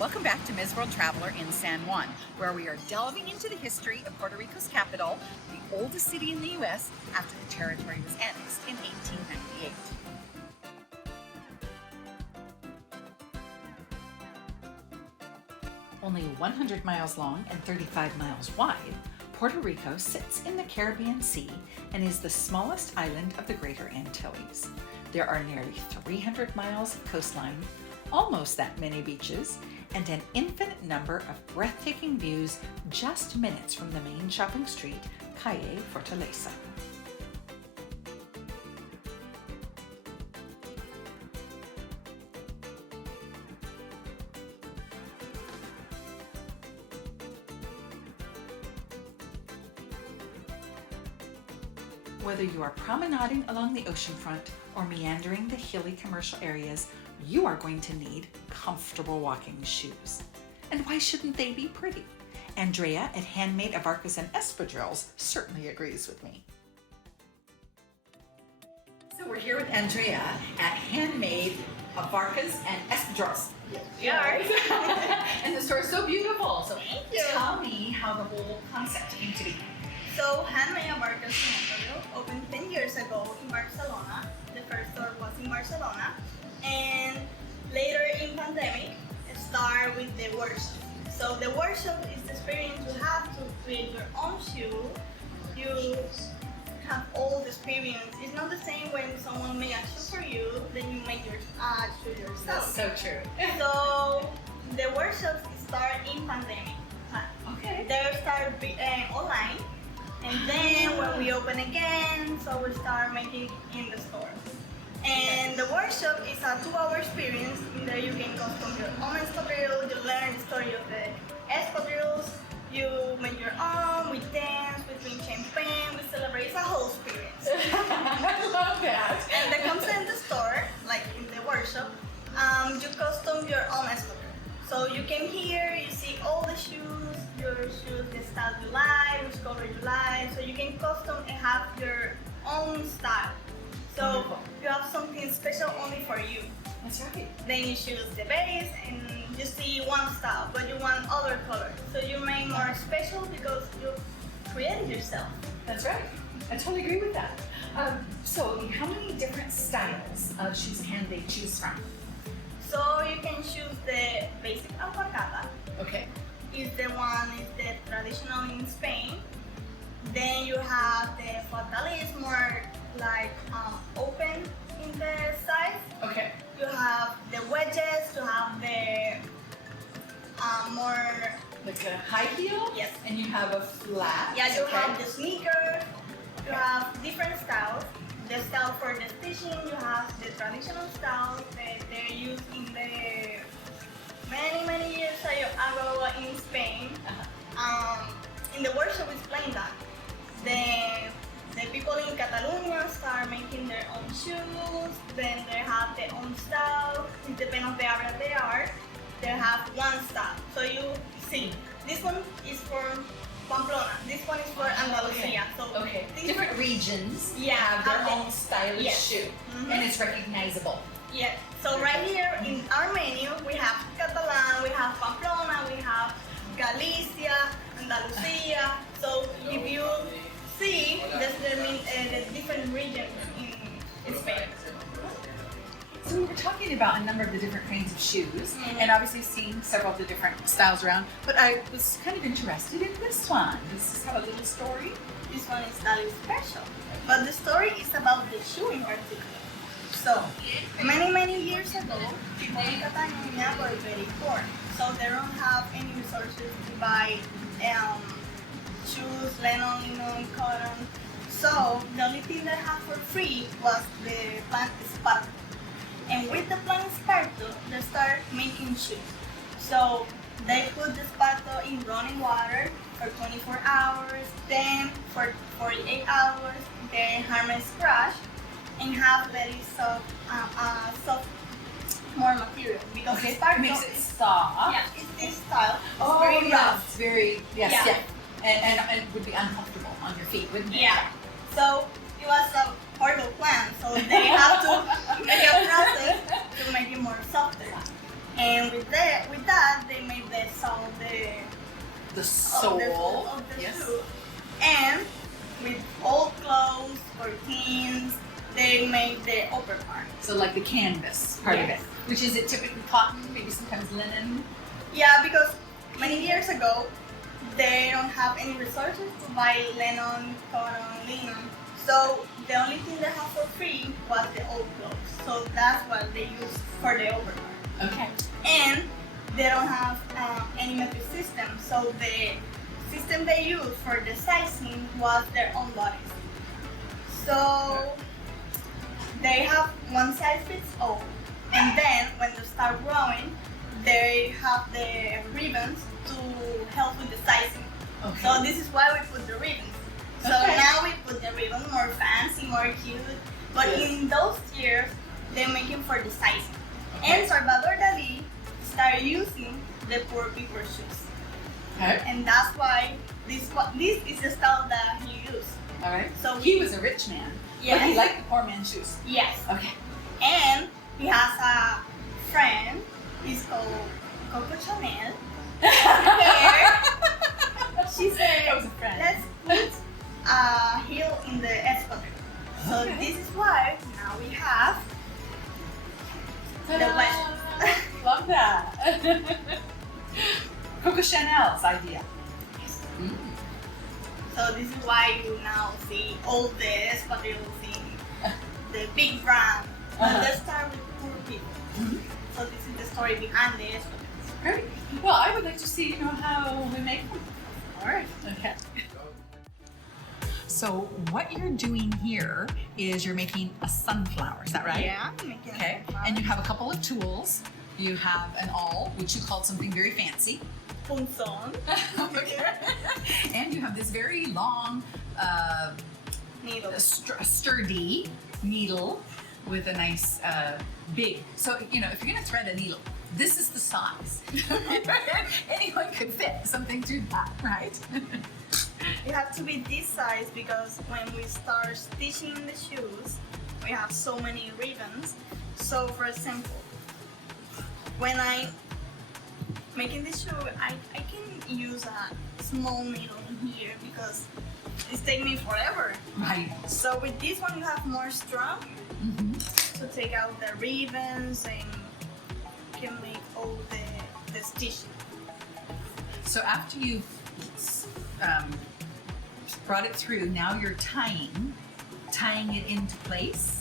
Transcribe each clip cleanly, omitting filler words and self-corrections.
Welcome back to Ms. World Traveler in San Juan, where we are delving into the history of Puerto Rico's capital, the oldest city in the U.S. after the territory was annexed in 1898. Only 100 miles long and 35 miles wide, Puerto Rico sits in the Caribbean Sea and is the smallest island of the Greater Antilles. There are nearly 300 miles of coastline, almost that many beaches, and an infinite number of breathtaking views just minutes from the main shopping street, Calle Fortaleza. Whether you are promenading along the oceanfront or meandering the hilly commercial areas, you are going to need comfortable walking shoes. And why shouldn't they be pretty? Andrea at Handmade Avarcas and Espadrilles certainly agrees with me. So we're here with Andrea at Handmade Avarcas and Espadrilles. Yeah. And the store is so beautiful. So Thank you. tell me how the whole concept came to be. So Handmade Avarcas and Espadrilles opened 10 years ago in Barcelona. The first store was in Barcelona. And later in pandemic, start with the workshop. So the workshop is the experience you have to create your own shoe. You have all the experience. It's not the same when someone makes a shoe for you, then you make your shoe yourself. That's so true. So the workshops start in pandemic. Okay. They start online, and then when we open again, so we start making in the store. And the workshop is a 2-hour experience. In there you can custom your own espadrille, you learn the story of the espadrilles, you make your own, we dance, we drink champagne, we celebrate. It's a whole experience. I love that. And the concept in the store, like in the workshop, you custom your own espadrille. So you came here, you see all the shoes, the style you like, which color you like, so you can custom and have your own style. So Wonderful. you have something special only for you. That's right. Then you choose the base and you see one style, but you want other colors. So you make more special because you create it yourself. That's right. I totally agree with that. So how many different styles of shoes can they choose from? So you can choose the basic alpargata. Okay. Is the traditional in Spain. Then you have the fortaleza, more like open in the side. Okay. You have the wedges to have the more. Like a high heel? Yes. And you have a flat? Yeah, you okay. have the sneaker. You have different styles. The style for the stitching, you have the traditional styles that they're used in the many years ago in Spain. In the workshop we explain that. The people in Catalonia start making their own shoes, then they have their own style. It depends on the area they are. They have one style. So you see, this one is for Pamplona, this one is for Andalusia. So Okay. these- Different regions Yeah, have their have own stylish yes. shoe, Mhm. and it's recognizable. Yeah. So right here in our menu, we have Catalan, we have Pamplona, we have Galicia, Andalusia. So if you see, that's the different regions in Spain. So we were talking about a number of the different kinds of shoes, and obviously seen several of the different styles around, but I was kind of interested in this one. Does this have a little story? This one is slightly special, but the story is about the shoe in particular. So many years ago, people in Catalonia were very poor, so they don't have any resources to buy shoes, linen, cotton. So the only thing they had for free was the plant esparto. And with the plant esparto, they start making shoes. So they put the esparto in running water for 24 hours, then for 48 hours, they harness scratch and have very soft, more material because Okay, esparto makes it soft. yeah, it's this style. It's Oh, very yeah, rough. it's very, yes, Yeah. yeah. And it would be uncomfortable on your feet, wouldn't it? Yeah. So it was a horrible plan. So they have to make a process to make it more softer. And with that, they made the sole, The sole. of the Yes. shoe. And with old clothes or jeans, they made the upper part. So like the canvas part of Yes. it. Which is it typically cotton, maybe sometimes linen? Yeah, because many years ago, they don't have any resources to buy linen, cotton, linen. So the only thing they have for free was the old clothes. So that's what they use for the upper part. Okay. And they don't have any metric system. So the system they used for the sizing was their own bodies. So they have one size fits all. And then when they start growing, they have the ribbons to help with the sizing. Okay. So this is why we put the ribbons. So Okay. now we put the ribbon more fancy, more cute. But Yes. in those years, they're making for the sizing. Okay. And Salvador Dali started using the poor people shoes. Okay. And that's why this is the style that he used. All right. So He was a rich man. Yes. But he liked the poor man's shoes. Yes. Okay. And he has a friend, he's called Coco Chanel. Here, she said, That was a friend. let's put a heel in the espadrille. So Okay. this is why now we have the Ta-da! wedges. Love that. Coco Chanel's idea. Mm. So this is why you now see all the espadrilles in the big brand. Uh-huh. And let's start with poor people. Mhm. So this is the story behind the espadrilles. Great. Well, I would like to see, how we make them. All right. Okay. So what you're doing here is you're making a sunflower. Is that right? Yeah, I'm making Okay. a And you have a couple of tools. You have an awl, which you called something very fancy. punzon. Okay. And you have this very long, Needle. sturdy needle with a nice big. So, if you're going to thread a needle, this is the size. Anyone could fit something through that, right? You have to be this size because when we start stitching the shoes, we have so many ribbons. So for example, when I making this shoe, I can use a small needle in here because it's taking me forever. Right. So with this one you have more strong Mm-hmm. to take out the ribbons and can make all the stitching. So after you've brought it through, now you're tying it into place.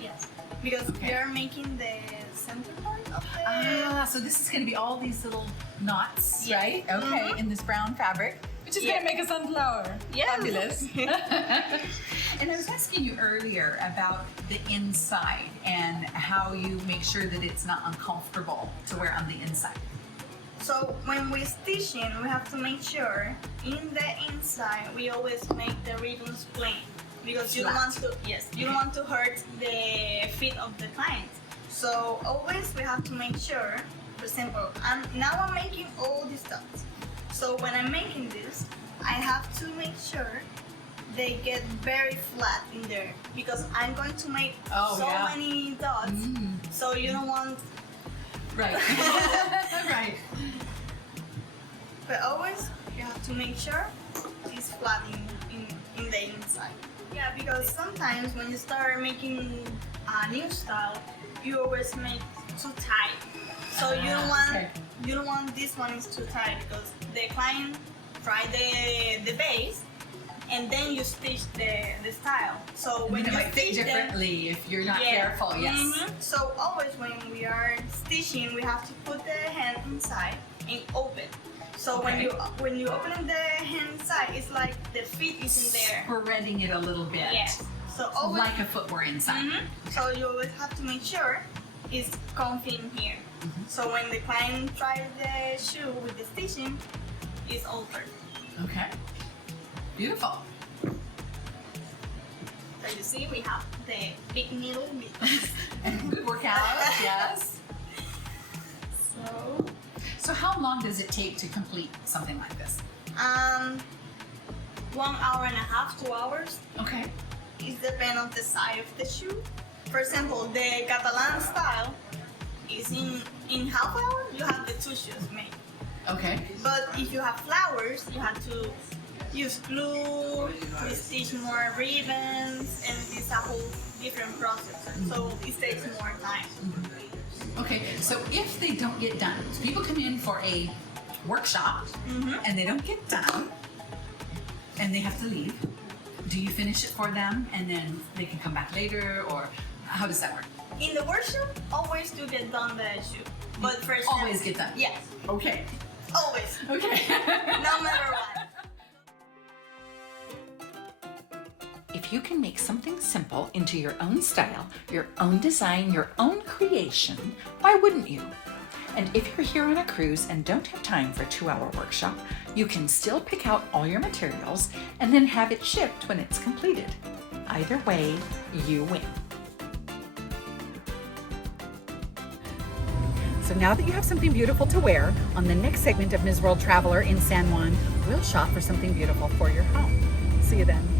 Yes. Because Okay. we are making the center part of the So this is going to be all these little knots, Yes. right? Okay, Mhm. in this brown fabric, which is Yeah. going to make a sunflower. Yes. Fabulous. And I was asking you earlier about the inside and how you make sure that it's not uncomfortable to wear on the inside. So when we're stitching, we have to make sure in the inside we always make the ribbons plain because you don't want to you don't want to hurt the feet of the client. So always we have to make sure. For example, now I'm making all these dots. So when I'm making this, I have to make sure they get very flat in there because I'm going to make many dots. Mm. So you don't want. Right. Right. But always you have to make sure it's flat in the inside. Yeah, because sometimes when you start making a new style, you always make too tight. So you don't want Okay. you don't want this one is too tight because the client try the base and then you stitch the style. So when It you might fit stitch them, differently if you're not yeah. careful. Yes. Mhm. So always when we are stitching, we have to put the hand inside and open. So Okay. when you open the hand inside, it's like the feet is in there. Spreading it a little bit. Yes. So always. Like a footwear inside. Mhm. So you always have to make sure it's comfy in here. Mhm. So when the client tries the shoe with the stitching, it's altered. Okay. Beautiful. So you see, we have the big needle. Good workout. Yes. So So how long does it take to complete something like this? 1 hour and a half, 2 hours. Okay. It depends on the size of the shoe. For example, the Catalan style, is in half hour you have the 2 shoes made. Okay. But if you have flowers, you have to use glue, to stitch more ribbons, and it's a whole different process. So it takes more time. Okay, so if they don't get done, so people come in for a workshop and they don't get done and they have to leave, do you finish it for them and then they can come back later, or how does that work? In the workshop, always do get done the shoe. But first, Always get done? Yes, Okay. always. Okay. No matter what. If you can make something simple into your own style, your own design, your own creation, why wouldn't you? And if you're here on a cruise and don't have time for a 2-hour workshop, you can still pick out all your materials and then have it shipped when it's completed. Either way, you win. So now that you have something beautiful to wear, on the next segment of Ms. World Traveler in San Juan, we'll shop for something beautiful for your home. See you then.